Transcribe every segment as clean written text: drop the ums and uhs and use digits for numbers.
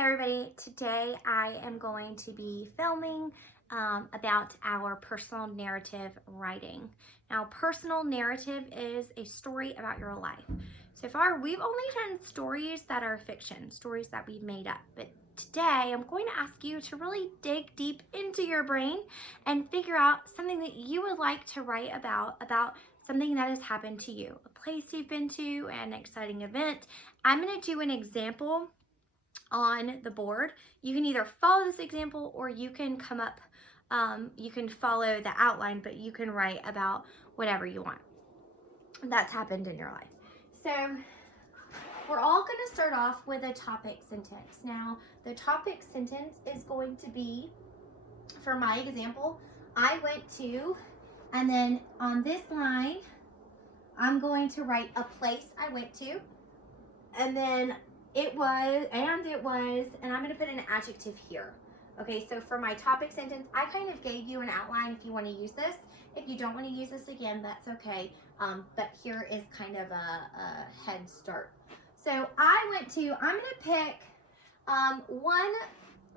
Hey everybody, today I am going to be filming about our personal narrative writing. Now, personal narrative is a story about your life. So far, we've only done stories that are fiction, stories that we've made up. But today, I'm going to ask you to really dig deep into your brain and figure out something that you would like to write about something that has happened to you, a place you've been to, an exciting event. I'm going to do an example on the board. You can either follow this example or you can come up, you can follow the outline, but you can write about whatever you want that's happened in your life. So we're all going to start off with a topic sentence. Now, the topic sentence is going to be, for my example, I went to, and then on this line, I'm going to write a place I went to, and then it was, and I'm going to put an adjective here. Okay, so for my topic sentence, I kind of gave you an outline if you want to use this. If you don't want to use this again, that's okay. But here is kind of a head start. So I'm going to pick one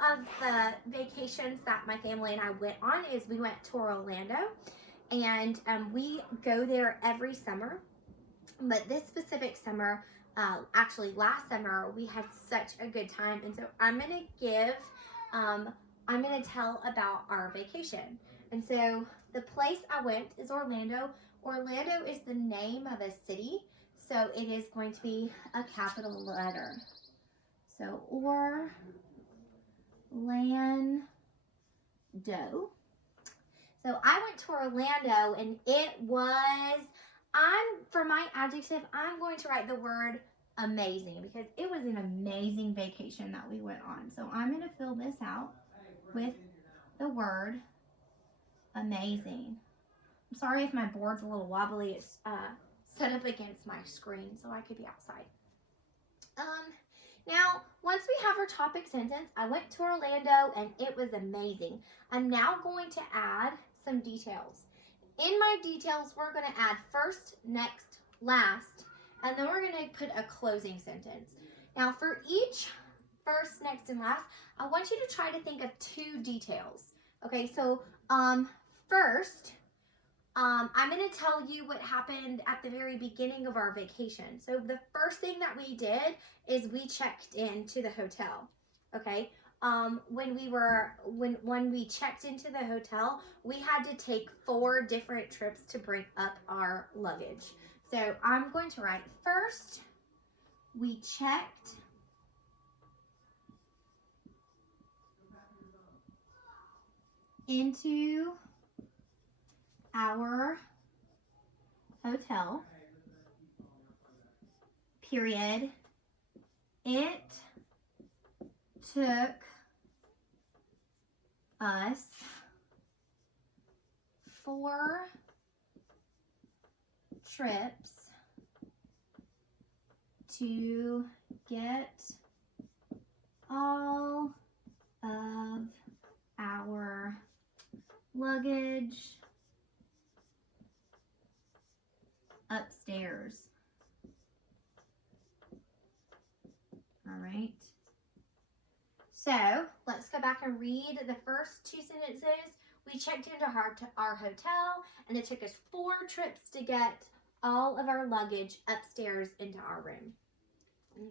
of the vacations that my family and I went on is we went to Orlando. And we go there every summer. But this specific summer, actually last summer, we had such a good time. And so I'm going to tell about our vacation. And so the place I went is Orlando. Orlando is the name of a city. So it is going to be a capital letter. So Orlando. So I went to Orlando and for my adjective, I'm going to write the word amazing because it was an amazing vacation that we went on. So I'm going to fill this out with the word amazing. I'm sorry if my board's a little wobbly. It's set up against my screen so I could be outside. Now, once we have our topic sentence, I went to Orlando and it was amazing. I'm now going to add some details. In my details, we're going to add first, next, last, and then we're going to put a closing sentence. Now, for each first, next, and last, I want you to try to think of two details. Okay, so first, I'm going to tell you what happened at the very beginning of our vacation. So the first thing that we did is we checked into the hotel. Okay. When we checked into the hotel, we had to take 4 different trips to bring up our luggage. So I'm going to write first, we checked into our hotel, period. It took us 4 trips to get all of our luggage upstairs. All right. So let's go back and read the first 2 sentences. We checked into our hotel and it took us 4 trips to get all of our luggage upstairs into our room.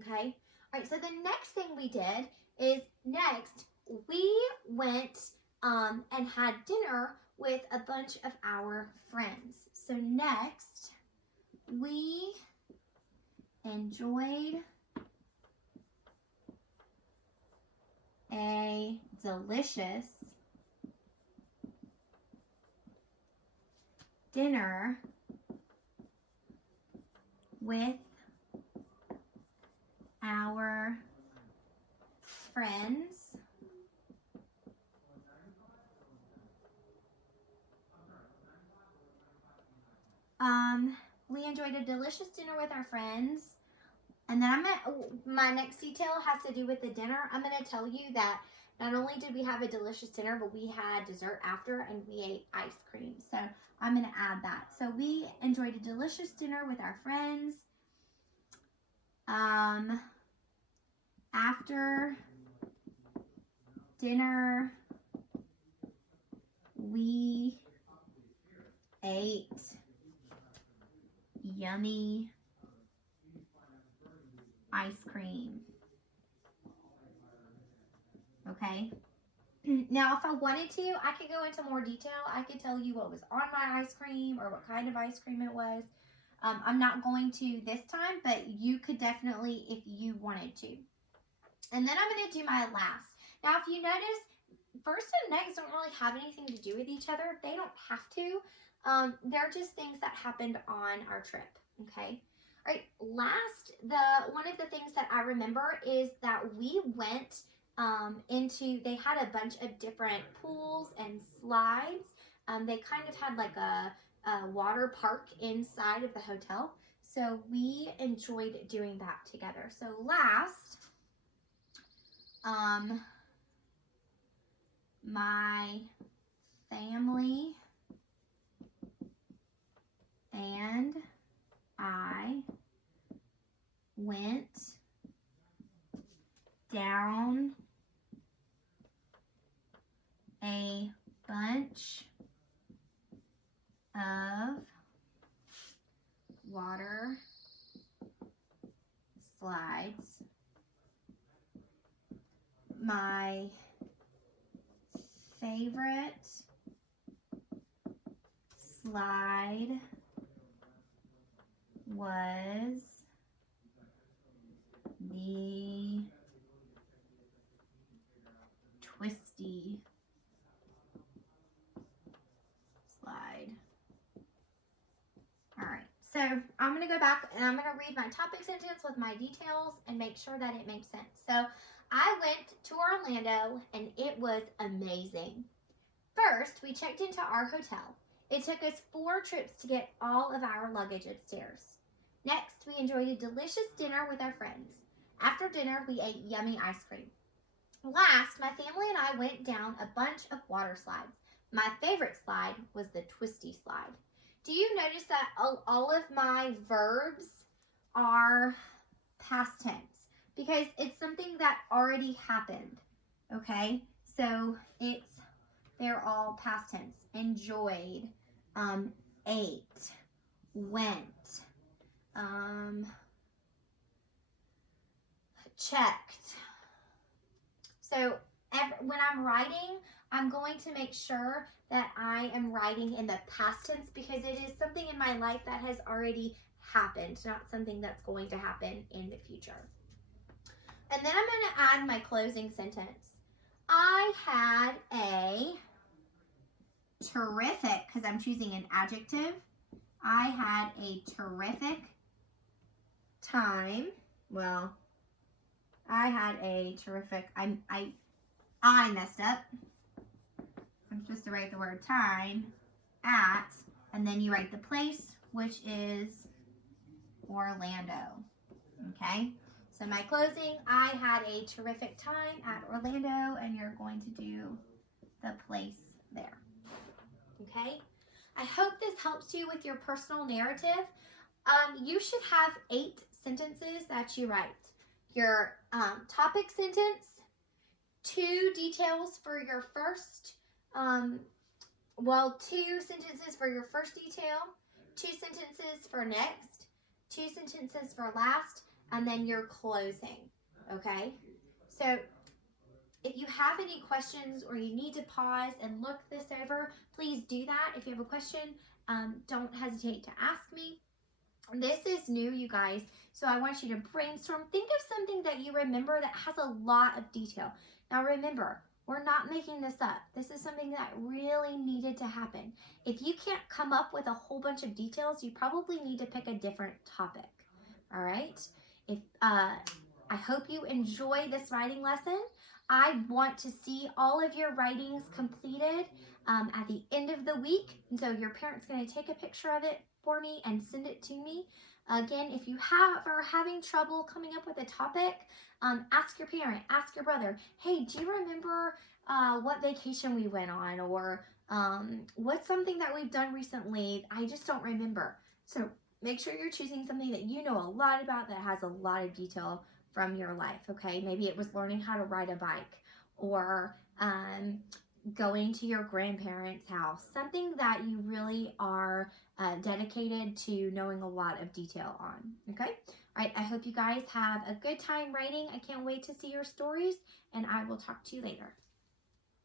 Okay. All right. So the next thing we did is next we went and had dinner with a bunch of our friends. So next we enjoyed a delicious dinner with our friends. We enjoyed a delicious dinner with our friends. And then my next detail has to do with the dinner. I'm going to tell you that not only did we have a delicious dinner, but we had dessert after and we ate ice cream. So I'm going to add that. So we enjoyed a delicious dinner with our friends. After dinner we ate yummy ice cream. Okay. Now, if I wanted to, I could go into more detail. I could tell you what was on my ice cream or what kind of ice cream it was. I'm not going to this time, but you could definitely if you wanted to. And then I'm going to do my last. Now, if you notice, first and next don't really have anything to do with each other. They don't have to. They're just things that happened on our trip, okay? All right, last, one of the things that I remember is that we went they had a bunch of different pools and slides. They kind of had like a water park inside of the hotel. So we enjoyed doing that together. So last, my family and I went down a bunch of water slides. My favorite slide was the twisty slide. All right, so I'm going to go back and I'm going to read my topic sentence with my details and make sure that it makes sense. So I went to Orlando and it was amazing. First, we checked into our hotel. It took us 4 trips to get all of our luggage upstairs. Next, we enjoyed a delicious dinner with our friends. After dinner, we ate yummy ice cream. Last, my family and I went down a bunch of water slides. My favorite slide was the twisty slide. Do you notice that all of my verbs are past tense? Because it's something that already happened, okay? So they're all past tense. Enjoyed, ate, went, checked. So when I'm writing, I'm going to make sure that I am writing in the past tense because it is something in my life that has already happened, not something that's going to happen in the future. And then I'm going to add my closing sentence. I had a terrific, because I'm choosing an adjective, I had a terrific time. Well, I had a terrific, I messed up. I'm supposed to write the word time at, and then you write the place, which is Orlando. Okay? So my closing, I had a terrific time at Orlando, and you're going to do the place there. Okay? I hope this helps you with your personal narrative. You should have 8 sentences that you write. Your topic sentence, 2 details for your first, 2 sentences for your first detail, 2 sentences for next, 2 sentences for last, and then your closing, okay? So if you have any questions or you need to pause and look this over, please do that. If you have a question, don't hesitate to ask me. This is new, you guys, so I want you to brainstorm. Think of something that you remember that has a lot of detail. Now remember, we're not making this up. This is something that really needed to happen. If you can't come up with a whole bunch of details, you probably need to pick a different topic, all right? I hope you enjoy this writing lesson. I want to see all of your writings completed at the end of the week. And so your parent's going to take a picture of it for me and send it to me. Again, if you are having trouble coming up with a topic, ask your parent, ask your brother, hey, do you remember what vacation we went on? Or what's something that we've done recently? I just don't remember. So make sure you're choosing something that you know a lot about that has a lot of detail from your life, okay? Maybe it was learning how to ride a bike, or going to your grandparents' house, something that you really are dedicated to knowing a lot of detail on, okay? All right, I hope you guys have a good time writing. I can't wait to see your stories, and I will talk to you later.